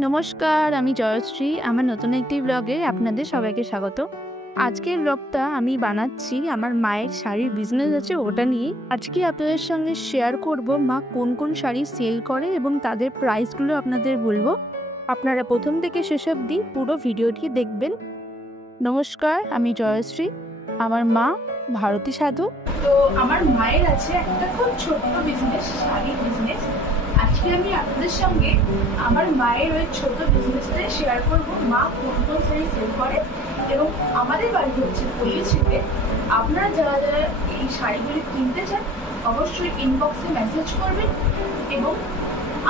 নমস্কার, আমি জয়শ্রী। আমার নতুন একটি ব্লগে আপনাদের সবাইকে স্বাগত। আজকের ব্লগটা আমি বানাচ্ছি আমার মায়ের শাড়ির বিজনেস আছে ওটা নিয়ে। আজকে আপনাদের সঙ্গে শেয়ার করব মা কোন কোন শাড়ি সেল করে এবং তাদের প্রাইসগুলো আপনাদের বলবো। আপনারা প্রথম থেকে শেষ অবধি পুরো ভিডিওটি দেখবেন। নমস্কার, আমি জয়শ্রী। আমার মা ভারতী সাধু। তো আমার মায়ের আছে একটা খুব ছোট্ট বিজনেস, শাড়ির বিজনেস। আজকে আমি আপনাদের সঙ্গে আমার মায়ের ওই ছোট বিজনেসটাই শেয়ার করব, মা কোন কোন শাড়ি সেল করে। এবং আমাদের বাড়ি হচ্ছে পল্লীশ্রীতে। আপনারা যারা যারা এই শাড়িগুলি কিনতে চান অবশ্যই ইনবক্সে মেসেজ করবেন, এবং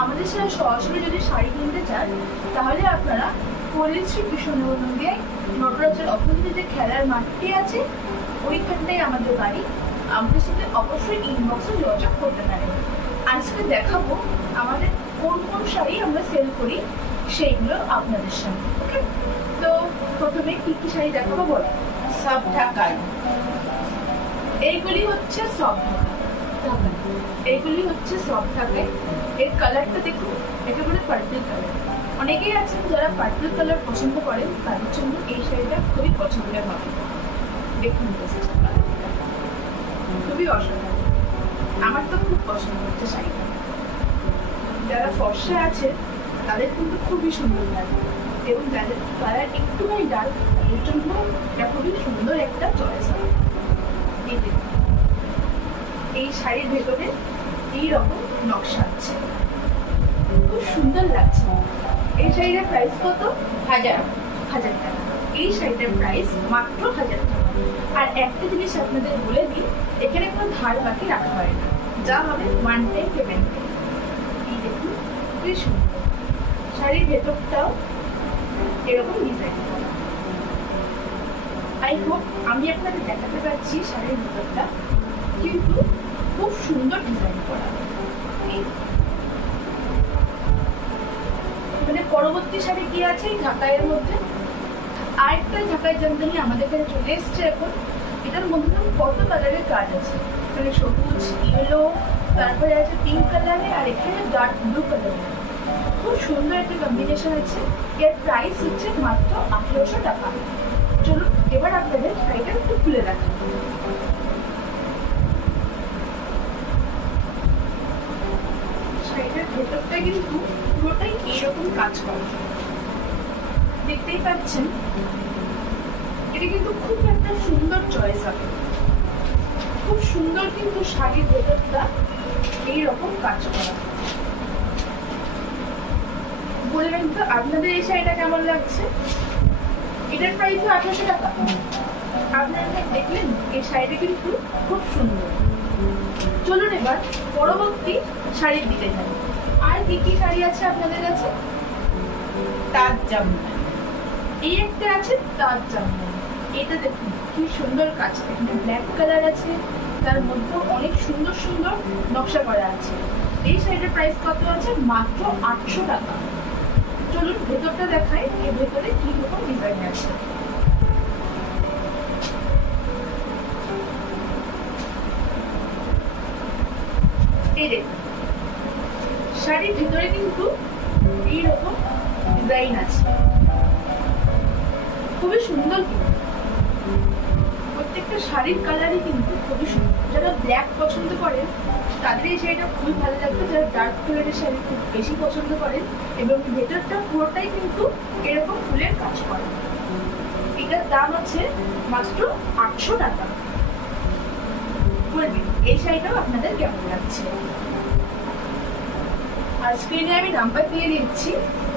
আমাদের সাথে সরাসরি যদি শাড়ি কিনতে চান তাহলে আপনারা পল্লীশ্রী কৃষ্ণনগর নদীয়ায় নটরাজের অপোজিটে যে খেলার মাঠটি আছে ওইখানটাই আমাদের বাড়ি। আমাদের সাথে অবশ্যই ইনবক্সে যোগাযোগ করতে পারেন। আজকে দেখাবো আমাদের কোন কোন শাড়ি আমরা সেল করি সেইগুলো আপনাদের সামনে। ওকে, তো প্রথমে কি কি শাড়ি দেখাবো বলো। সব ঢাকায় এইগুলি হচ্ছে সব ঢাকা, এইগুলি হচ্ছে সব ঢাকায়। এর কালারটা দেখুন, একেবারে পার্পল কালার। অনেকেই আছেন যারা পার্পল কালার পছন্দ করেন, তাদের জন্য এই শাড়িটা খুবই পছন্দের হবে। দেখুন খুবই অসাধারণ, আমার তো খুব পছন্দ হচ্ছে শাড়িটা। যারা ফর্সা আছে তাদের কিন্তু খুবই সুন্দর লাগে, এবং যাদের কালার একটুখানি ডার্ক তাদের জন্য এটা খুবই সুন্দর একটা চয়েস হবে। এই শাড়ির ভেতরে এইরকম নকশা আছে, খুব সুন্দর লাগছে। এই শাড়িটার প্রাইস কত? 1000 টাকা। এই শাড়িটার প্রাইস মাত্র 1000 টাকা। আর একটা জিনিস আপনাদের বলে দিই, এখানে কোনো ধার বাকি রাখা হয় না, যা হবে ওয়ান টাইম পেমেন্ট। এই দেখুন খুবই সুন্দর। শাড়ির ভেতরটাও এরকম ডিজাইন করা। আই হোপ আমি আপনাদের দেখাতে পারছি শাড়ির ভেতরটা, কিন্তু খুব সুন্দর ডিজাইন করা। মানে পরবর্তী শাড়ি কি আছে এই ঢাকাইয়ের মধ্যে? আরেকটা ঢাকাই জামদানি আমাদের কাছে চলে এসছে এখন। এটার মধ্যে কত কালারের কাজ আছে, মানে সবুজ, ইয়েলো, তারপরে আছে পিঙ্ক কালারে, আর এখানে ডার্ক ব্লু কালারে। খুব সুন্দর একটা কম্বিনেশন আছে। এর প্রাইস হচ্ছে মাত্র 1800 টাকা। চলুন এবার আপনাদের শাড়িটা একটু খুলে দেখাবো। শাড়িটার ভেতরটা কিন্তু পুরোটাই এইরকম কাজ করা, দেখতেই পাচ্ছেন। এটা কিন্তু খুব একটা সুন্দর চয়েস হবে, খুব সুন্দর। কিন্তু শাড়ির ভেতরটা এইরকম কাজ করা। বলবেন তো আপনাদের এই শাড়িটা কেমন লাগছে? এটার প্রাইস 1800 টাকা। আপনারা দেখলেন এই শাড়িটা কিন্তু খুব সুন্দর। চলুন এবার পরবর্তী শাড়ির দিকে যাই। আর কি কি শাড়ি আছে আপনাদের কাছে? তাজ জামদানি, এই একটা আছে তাজ জামদানি। এটা দেখুন কি সুন্দর কাজ, এখানে ব্ল্যাক কালার আছে, তার মধ্যে অনেক সুন্দর সুন্দর নকশা করা আছে। এই শাড়িটার প্রাইস কত আছে? মাত্র 800 টাকা। চলুন ভেতরটা দেখাই, এর ভেতরে কি রকম ডিজাইন আছে। এই দেখুন শাড়ির ভিতরে কিন্তু এইরকম ডিজাইন আছে, খুবই সুন্দর। কিন্তু প্রত্যেকটা শাড়ির কালারই কিন্তু খুবই সুন্দর। যারা ব্ল্যাক পছন্দ করেন তাদের এই শাড়িটা খুবই ভালো লাগবে। যারা ডার্ক কালারের শাড়ি খুব বেশি পছন্দ করেন, এবং ভেতরটা পুরোটাই কিন্তু এরকম ফুলের কাজ করে। এটার দাম আছে মাত্র 800 টাকা। বলবেন এই শাড়িটাও আপনাদের কেমন লাগছে? আর স্ক্রিনে আমি নাম্বার দিয়ে দিচ্ছি,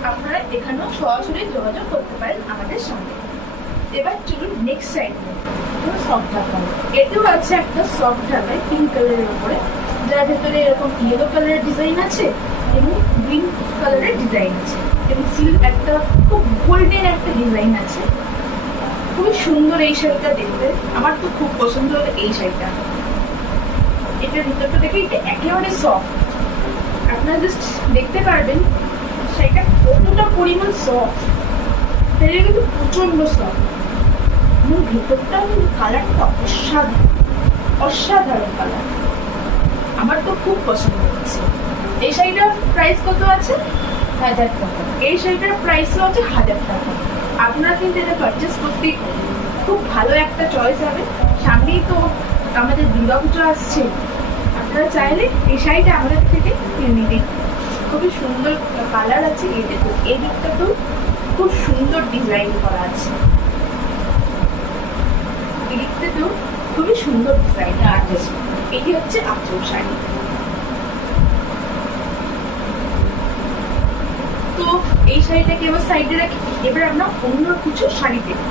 আপনারা এখানেও সরাসরি যোগাযোগ করতে পারেন আমাদের সঙ্গে। এবার চলুন নেক্সট সাইড। সফট ঢাকা, এতেও আছে একটা সফট ঢাকায় পিঙ্ক কালারের উপরে, যার ভেতরে এরকম ইয়েলো কালারের ডিজাইন আছে এবং গ্রিন কালারের ডিজাইন আছে, এবং সিল্ক একটা খুব গোল্ডেন একটা ডিজাইন আছে। খুবই সুন্দর এই শাড়িটা দেখতে, আমার তো খুব পছন্দ হলো এই শাড়িটা। এটার ভিতরটা দেখে এটা একেবারে সফট, আপনারা জাস্ট দেখতে পারবেন শাড়িটা কতটা পরিমাণ সফট। এটা কিন্তু প্রচন্ড সফট, এবং ভেতরটা কিন্তু কালারটা অসাধারণ, অসাধারণ কালার। আমার তো খুব পছন্দ হচ্ছে। এই শাড়িটার প্রাইস কত আছে? 1000 টাকা। এই শাড়িটার প্রাইসও হচ্ছে 1000 টাকা। আপনারা কিন্তু এটা পারচেস করতেই পারেন, খুব ভালো একটা চয়েস হবে। সামনেই তো আমাদের দুর্গাপুজো আসছে, আপনারা চাইলে এই শাড়িটা আমাদের থেকে কিনে নিতে। খুবই সুন্দর কালার আছে, এই দেখুন এই দিকটাতেও খুব সুন্দর ডিজাইন করা আছে, এই দিকটাতেও খুবই সুন্দর ডিজাইন আছে। এটি হচ্ছে আঁচল শাড়ি। তো এই শাড়িটাকে এবার সাইডে রাখি, এবার আমরা অন্য কিছু শাড়ি দেখব।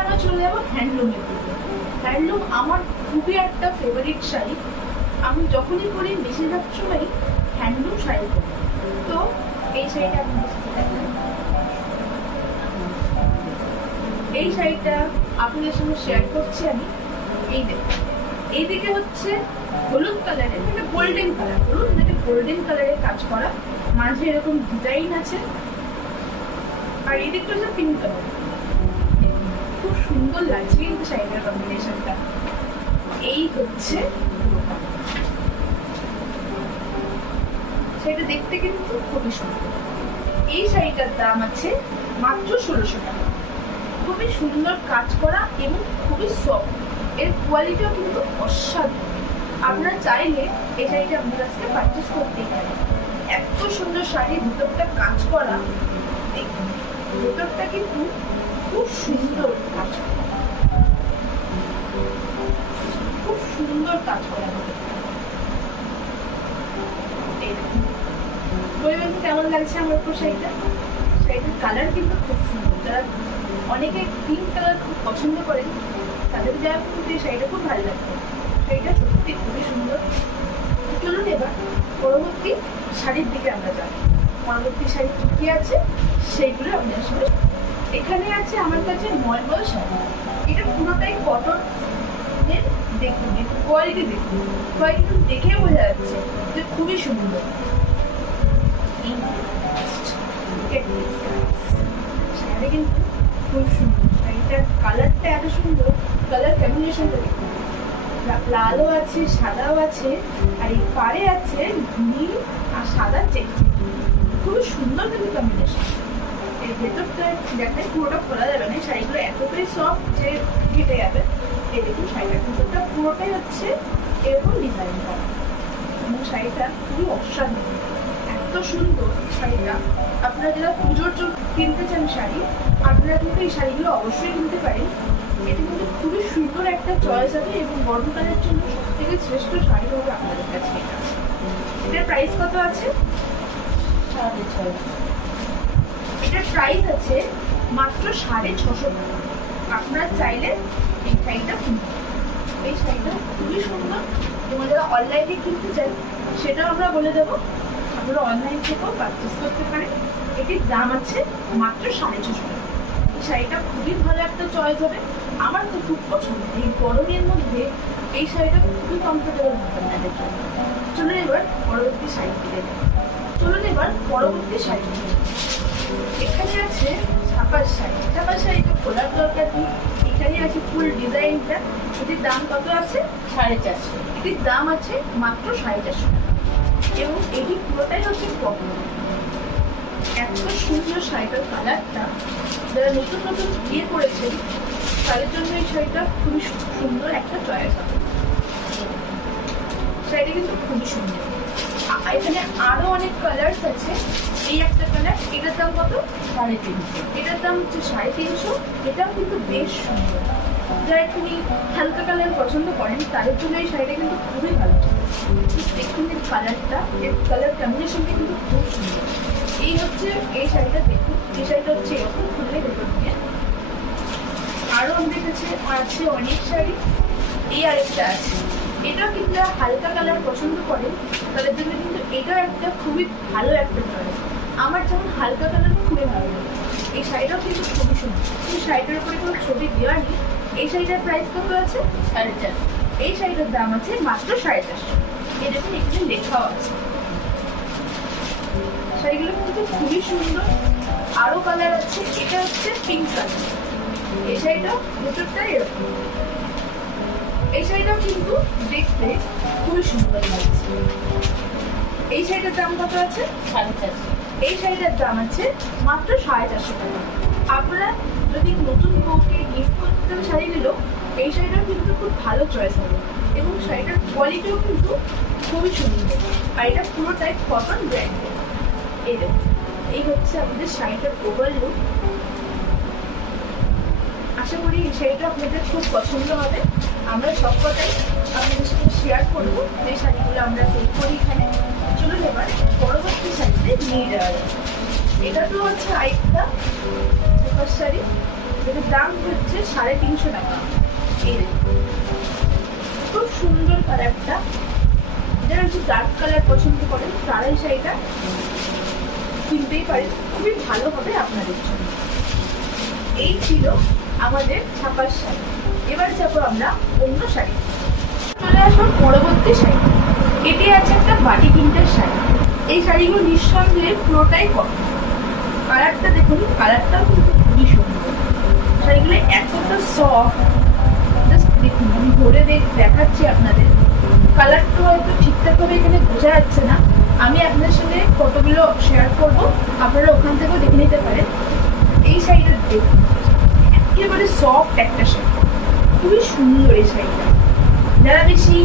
আমরা চলে যাবো হ্যান্ডলুমের দিকে। হ্যান্ডলুম আমার খুবই একটা ফেভারিট শাড়ি, আমি যখনই পরি বেশিরভাগ সময় হ্যান্ডলুম শাড়ি পরি। তো এই শাড়িটা আপনাদের সাথে দেখাই। এই শাড়িটা আপনাদের সঙ্গে শেয়ার করছি আমি। এই দেখুন, এইদিকে হচ্ছে হলুদ কালারের, মানে গোল্ডেন কালার, হলুদ মানে গোল্ডেন কালারের কাজ করা, মাঝে এরকম ডিজাইন আছে, আর এই দিকটা হচ্ছে পিঙ্ক কালার। খুব সুন্দর লাগছে কিন্তু শাড়িটার কম্বিনেশনটা। এই হচ্ছে শাড়িটা দেখতে কিন্তু খুবই সুন্দর। এই শাড়িটার দাম আছে মাত্র 1600 টাকা। খুবই সুন্দর কাজ করা এবং খুবই সফট, এর কোয়ালিটিও কিন্তু অসাধারণ। আপনারা চাইলে এই শাড়িটা আপনার কাছ থেকে পারচেস করতেই পারেন। এত সুন্দর শাড়ি, ভিতরটা কাজ করা, দেখুন ভিতরটা কিন্তু খুব সুন্দর কাজ করা, খুব সুন্দর কাজ করা। বলবেন কেমন লাগছে আমার উপর শাড়িটা? শাড়িটার কালার কিন্তু খুব সুন্দর। যারা অনেকে পিঙ্ক কালার খুব পছন্দ করেন তাদের যা কিন্তু এই শাড়িটা খুব ভালো লাগবে। শাড়িটা সত্যি খুবই সুন্দর। চলুন এবার পরবর্তী শাড়ির দিকে আমরা যাই। পরবর্তী শাড়ি কি আছে সেইগুলো আপনাদের সঙ্গে। এখানে আছে আমার কাছে মলমল শাড়ি। এটা পুরোটাই কটন। দেখুন কোয়ালিটি, দেখুন কোয়ালিটি দেখে বোঝা যাচ্ছে যে খুবই সুন্দর। শাড়ি কিন্তু খুব সুন্দর, শাড়িটার কালারটা এত সুন্দর, কালার কম্বিনেশনটা দেখুন, লালও আছে সাদাও আছে, আর এই পাড়ে আছে নীল আর সাদা চেক। খুবই সুন্দর কিন্তু কম্বিনেশন। এই ভেতরটা দেখায়, পুরোটা খোলা যাবে না, শাড়িগুলো এতটাই সফট যে ঘেটে যাবে। এই দেখুন শাড়িটার ভেতরটা পুরোটাই হচ্ছে এরকম ডিজাইন করা, এবং শাড়িটা খুবই অসাধারণ, এত সুন্দর শাড়িটা। আপনারা যারা পুজোর জন্য কিনতে চান শাড়ি, আপনারা কিন্তু এই শাড়িগুলো অবশ্যই কিনতে পারেন। এটা কিন্তু খুবই সুন্দর একটা চয়েস হবে, এবং গরমকালের জন্য সব থেকে শ্রেষ্ঠ শাড়ি হবে আপনাদের কাছে এটা। এটার প্রাইস কত আছে? 650। এটার প্রাইস আছে মাত্র 650 টাকা। আপনারা চাইলে এই শাড়িটা কিনতে, এই শাড়িটা খুবই সুন্দর। এবং যারা অনলাইনে কিনতে চান সেটাও আমরা বলে দেবো, আপনারা অনলাইন থেকেও পারচেস করতে পারেন। এটির দাম আছে মাত্র 650 টাকা। এই শাড়িটা খুবই ভালো একটা চয়েস হবে, আমার তো খুব পছন্দ। এই গরমের মধ্যে এই শাড়িটা খুবই কমফোর্টেবল হবে আপনাদের জন্য। চলুন এবার পরবর্তী শাড়ি দিকে। চলুন এবার পরবর্তী শাড়ি। এখানে আছে ছাপার শাড়ি। ছাপার শাড়িটা খোলার দরকার নেই, এখানে আছে ফুল ডিজাইনটা। এটির দাম কত আছে? 450। এটির দাম আছে মাত্র 450 টাকা, এবং এটি পুরোটাই হচ্ছে কটন। এত সুন্দর শাড়িটার কালারটা, যারা নতুন নতুন বিয়ে করেছেন তাদের জন্য এই শাড়িটা খুবই সুন্দর একটা চয়েস হবে। শাড়িটা কিন্তু খুবই সুন্দর। এখানে আরো অনেক কালার্স আছে। এই একটা কালার, এটার দাম কত? 350। এটার দাম হচ্ছে 350। এটাও কিন্তু বেশ সুন্দর। যারা একটু হালকা কালার পছন্দ করেন তাদের জন্য এই শাড়িটা কিন্তু খুবই ভালো। দেখুন এর কালারটা, এর কালার কম্বিনেশনটা কিন্তু খুব সুন্দর। এই হচ্ছে এই শাড়িটা, দেখুন এই শাড়িটা হচ্ছে এরকম খুললে ভেতর দিয়ে। আরো আমাদের কাছে আছে অনেক শাড়ি। এই আরেকটা আছে, এটাও কিন্তু হালকা কালার পছন্দ করেন তাদের জন্য কিন্তু এটাও একটা খুবই ভালো একটা চয়েস। আমার যেমন হালকা কালার খুবই ভালো লাগে। এই শাড়িটাও কিন্তু খুবই সুন্দর। এই শাড়িটার উপরে কোনো ছবি দেওয়া নেই। এই শাড়িটার প্রাইস কত আছে? 450। এই শাড়িটার দাম আছে মাত্র 450। এই দেখুন এখানে লেখাও আছে। শাড়িগুলো কিন্তু খুবই সুন্দর। আরো কালার আছে, এটা হচ্ছে পিঙ্ক কালার। এই শাড়িটাও ভেতরটা এরকম। এই শাড়িটাও কিন্তু দেখতে খুবই সুন্দর লাগছে। এই শাড়িটার দাম কত আছে? 450। এই শাড়িটার দাম আছে মাত্র 450 টাকা। আপনারা যদি নতুন বউকে গিফট করতে হবে শাড়ি নিলেও এই শাড়িটা কিন্তু খুব ভালো চয়েস হবে এবং শাড়িটার কোয়ালিটিও কিন্তু খুবই সুন্দর। আর এটা পুরোটাই কটন ব্র্যান্ডের। এই দেখুন, এই হচ্ছে আমাদের শাড়িটার ওভার লুক। আশা করি এই শাড়িটা আপনাদের খুব পছন্দ হবে। আমরা সবকটাই আপনাদের সাথে শেয়ার করবো যে শাড়িগুলো আমরা সেল করি এখানে। চলুন এবার পরবর্তী শাড়িতে নিয়ে যাওয়া যায়। এটা তো হচ্ছে আরেকটা ছাপার শাড়ি, এটার দাম হচ্ছে 350 টাকা। এই দেখুন, খুব সুন্দর কালারটা। যারা একটু ডার্ক কালার পছন্দ করেন তারা এই শাড়িটা কিনতেই পারেন, খুবই ভালো হবে আপনাদের জন্য। এই ছিল আমাদের ছাপার শাড়ি। এবার যাবো আমরা অন্য শাড়ি। চলে আসবো পরবর্তী শাড়ি। এটি আছে একটা বাটি প্রিন্টের শাড়ি। এই শাড়িগুলো নিঃসন্দেহে পুরোটাই কটন। কালারটা দেখুন, কালারটাও কিন্তু খুবই সুন্দর। শাড়িগুলো এতটা সফট, জাস্ট দেখুন, আমি ধরে দেখাচ্ছি আপনাদের। কালারটা হয়তো ঠিকঠাকভাবে এখানে বোঝা যাচ্ছে না, আমি আপনাদের সঙ্গে ফটোগুলো শেয়ার করব, আপনারা ওখান থেকেও দেখে নিতে পারেন। এই শাড়িটা দেখুন, একেবারে সফট একটা শাড়ি, খুবই সুন্দর এই শাড়িটা। যারা বেশি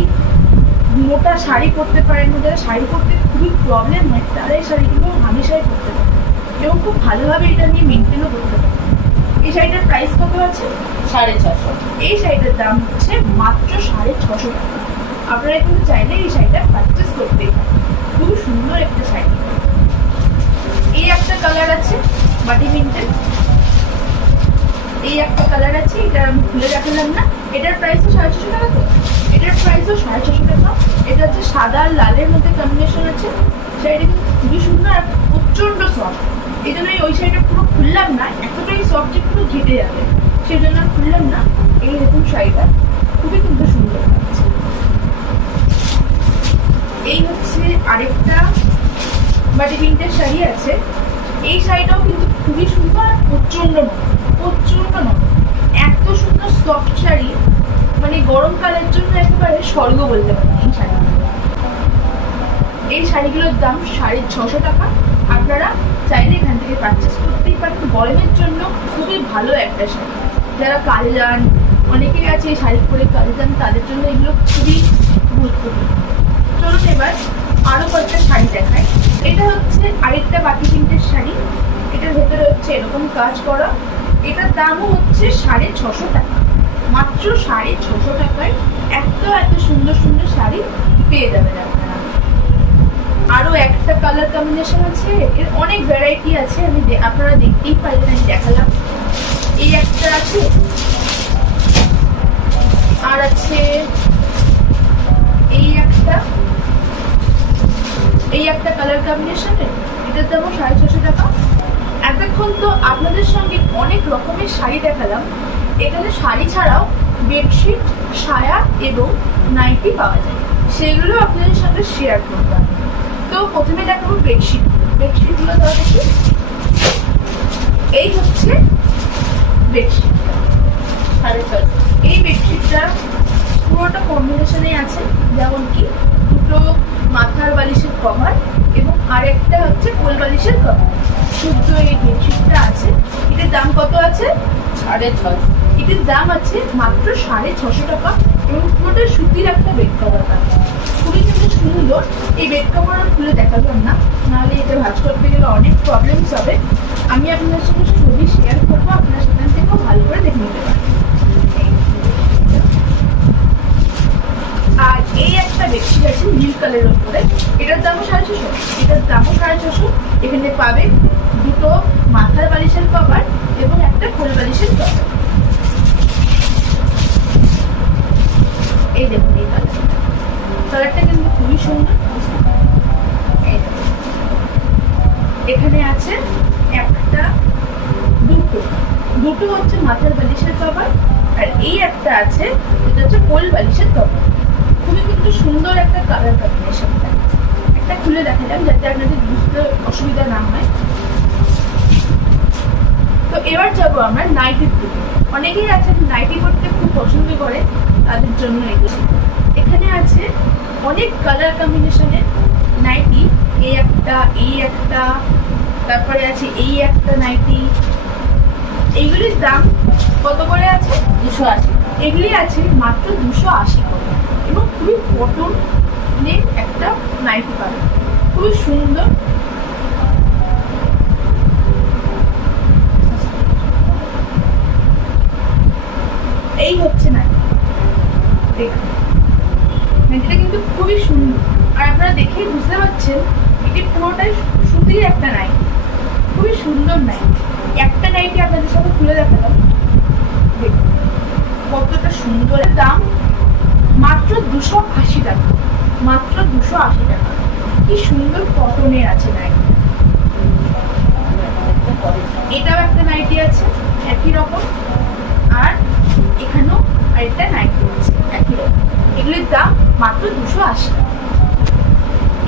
মোটা শাড়ি পরতে পারেন না, যারা শাড়ি পরতে খুবই প্রবলেম হয়, তারা এই শাড়িগুলো হামেশাই পরতে পারেন এবং খুব ভালোভাবে এটা নিয়ে মেনটেনও করতে পারেন। এই শাড়িটার প্রাইস কত আছে? 650। এই শাড়িটার দাম হচ্ছে মাত্র 650 টাকা। আপনারা কিন্তু চাইলে এই শাড়িটা পারচেস করতে পারেন। খুব সুন্দর একটা শাড়ি। এই একটা কালার আছে বাটি প্রিন্টের, এই একটা কালার আছে, এটা আমি খুলে দেখালাম না। এটার প্রাইসও 650 টাকা। তো এটার প্রাইসও 650 টাকা। এটা হচ্ছে সাদা আর লালের মধ্যে কম্বিনেশন আছে। শাড়িটা কিন্তু খুবই সুন্দর আর প্রচন্ড সফট। এই জন্য ওই শাড়িটা পুরো খুললাম না, এতটাই সফট যে পুরো ঘেটে যাবে, সেই জন্য খুললাম না। এই রকম শাড়িটা খুবই কিন্তু সুন্দর লাগছে। এই হচ্ছে আরেকটা বাটি প্রিন্টের শাড়ি আছে। এই শাড়িটাও কিন্তু খুবই সুন্দর আর প্রচন্ড নরম। এত সুন্দর সফট শাড়ি, মানে গরমকালের জন্য একেবারে স্বর্গ বলতে পারেন এই শাড়িগুলো। এই শাড়িগুলোর দাম 650 টাকা। আপনারা চাইলে এখান থেকে পারচেস করতেই পারেন। গরমের জন্য খুবই ভালো একটা শাড়ি। যারা কাজে যান, অনেকেই আছে এই শাড়ি পরে কাজে যান, তাদের জন্য এগুলো খুবই গুরুত্বপূর্ণ। চলুন এবার আরো কয়েকটা শাড়ি দেখায়। এটা হচ্ছে আরেকটা বাটি প্রিন্টের শাড়ি। এটার ভেতরে হচ্ছে এরকম কাজ করা। এটার দামও হচ্ছে 650 টাকা। মাত্র 650 টাকায় এত সুন্দর সুন্দর শাড়ি পেয়ে যাবেন আপনারা। আরো একটা কালার কম্বিনেশন আছে, এর অনেক ভ্যারাইটি আছে, আপনারা দেখতেই পারেন, আমি দেখালাম। এই একটা আছে, আর আছে এই একটা কালার কম্বিনেশনের। এটার দামও 650 টাকা। এতক্ষণ তো আপনাদের সঙ্গে অনেক রকমের শাড়ি দেখালাম। এখানে শাড়ি ছাড়াও বেডশিট, সায়া এবং নাইটি পাওয়া যায়, সেগুলো আপনাদের সঙ্গে শেয়ার করলাম। তো প্রথমে দেখাবো বেডশিটগুলো দেওয়া দেখি। এই হচ্ছে বেডশিটটা 650। এই বেডশিটটা পুরোটা কম্বিনেশনে আছে, যেমন কি দুটো মাথার বালিশের কভার এবং আরেকটা হচ্ছে কোল বালিশের কভার। শুদ্ধ এই বেডশিটটা আছে। এটার দাম কত আছে? 650। এটির দাম আছে মাত্র 650 টাকা এবং পুরোটা সুতির একটা বেড কভার পাচ্ছে। খুবই কিন্তু সুন্দর। এই বেড কভার খুলে দেখালাম না, নাহলে এটা ভাঁজ করতে গেলে অনেক প্রবলেমস হবে। আমি আপনাদের সঙ্গে ছবি শেয়ার করবো, আপনারা সেখান থেকেও ভালো করে দেখে নিতে পারেন। আর এই একটা বেডশিট আছে নীল কালারের উপরে। এটার দামও 650। এখানে পাবেন দুটো মাথার বালিশের কভার এবং একটা কোল বালিশের কভার। এই দেখুন, এই কালারটা কিন্তু খুবই সুন্দর। এখানে আছে একটা দুটো হচ্ছে মাথার বালিশের কভার, আর এই একটা আছে যেটা হচ্ছে কোল বালিশের কভার। খুবই কিন্তু সুন্দর একটা কালার কম্বিনেশনটা। একটা খুলে দেখালাম যাতে আপনাদের বুঝতে অসুবিধা না হয়। তো এবার যাবো আমরা নাইটির দিকে। অনেকেই আছে নাইটি পরতে খুব পছন্দ করে, তাদের জন্য এগুলো। এখানে আছে অনেক কালার কম্বিনেশনের নাইটি। এই একটা তারপরে আছে এই একটা নাইটি। এইগুলির দাম কত করে আছে? 280। এগুলি আছে মাত্র 280 করে, এবং খুবই কটনের একটা নাইটি পাবেন, খুবই সুন্দর। এই হচ্ছে নাইটি, দেখুন নাইটিটা কিন্তু খুবই সুন্দর, আর আপনারা দেখেই বুঝতে পারছেন এটি পুরোটাই সুতির একটা নাইটি, খুবই সুন্দর নাইটি। একটা নাইটি আপনাদের সাথে খুলে দেখালাম, দেখুন কতটা সুন্দর। দাম মাত্র 280 টাকা, মাত্র 280 টাকা। কি সুন্দর কটনের আছে নাইটি। এটাও একটা নাইটি আছে একই রকম, আর এখানেও আরেকটা নাইটি আছে একই রকম। এগুলির দাম মাত্র 280 টাকা।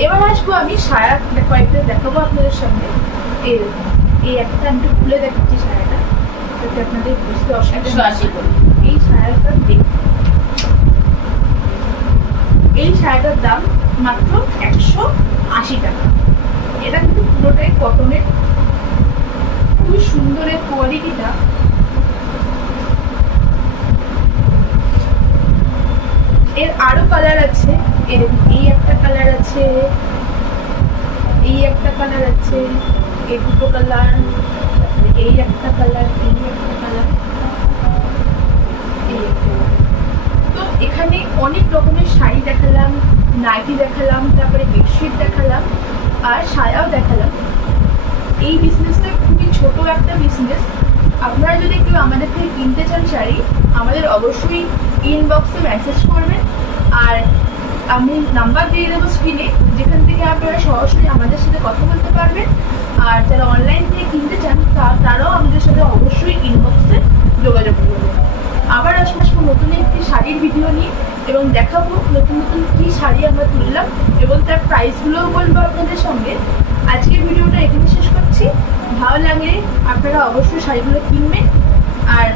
এবার আসবো আমি সায়া কয়েকটা দেখাবো আপনাদের সামনে। এই একটা আমি খুলে দেখাচ্ছি সায়াটা, যাতে আপনাদের বুঝতে অসুবিধা। 180 করে। এই সায়াটার দেখুন, এই সায়াটার দাম মাত্র 180 টাকা। এটা কিন্তু পুরোটাই কটনের, খুবই সুন্দরের কোয়ালিটিটা। এর আরো কালার আছে, এই একটা কালার আছে, এই একটা কালার আছে, এই দুটো কালার, এই একটা কালার, এই একটা কালার, এই একটা কালার। তো এখানে অনেক রকমের শাড়ি দেখালাম, নাইটি দেখালাম, তারপরে বেডশিট দেখালাম, আর সায়াও দেখালাম। এই বিজনেসটা খুবই ছোট একটা বিজনেস। আপনারা যদি কেউ আমাদের থেকে কিনতে চান শাড়ি, আমাদের অবশ্যই ইনবক্সে মেসেজ করবেন, আর আমি নাম্বার দিয়ে দেবো স্ক্রিনে, যেখান থেকে আপনারা সরাসরি আমাদের সাথে কথা বলতে পারবেন। আর যারা অনলাইন থেকে কিনতে চান তারাও আমাদের সাথে অবশ্যই ইনবক্সে যোগাযোগ করবেন। আবার আসবো নতুন একটি শাড়ির ভিডিও নিয়ে, এবং দেখাবো নতুন নতুন কী শাড়ি আমরা তুললাম, এবং তার প্রাইসগুলোও বলবো আপনাদের সঙ্গে। আজকের ভিডিওটা এখানে শেষ করছি। ভালো লাগলে আপনারা অবশ্যই শাড়িগুলো কিনবেন, আর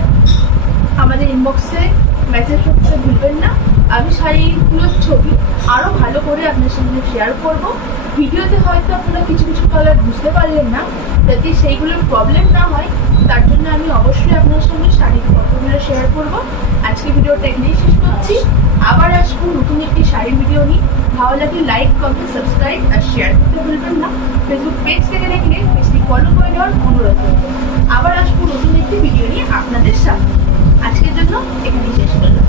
আমাদের ইনবক্সে মেসেজ করতে ভুলবেন না। আমি শাড়িগুলোর ছবি আরও ভালো করে আপনার সঙ্গে শেয়ার করব। ভিডিওতে হয়তো আপনারা কিছু কিছু কালার বুঝতে পারলেন না, যাতে সেইগুলোর প্রবলেম না হয় তার জন্য আমি অবশ্যই আপনার সঙ্গে শাড়ির ফটোগুলো শেয়ার করব। আজকে ভিডিওটা এখানেই শেষ করছি। আবার আসবো নতুন একটি শাড়ির ভিডিও নিয়ে। ভালো লাগলে লাইক, কমেন্ট, সাবস্ক্রাইব আর শেয়ার করতে ভুলবেন না। ফেসবুক পেজ থেকে দেখলে পেজটি ফলো করে দেওয়ার অনুরোধ করব। আবার আসবো নতুন একটি ভিডিও নিয়ে আপনাদের সাথে। আজকের জন্য এখানেই শেষ করলাম।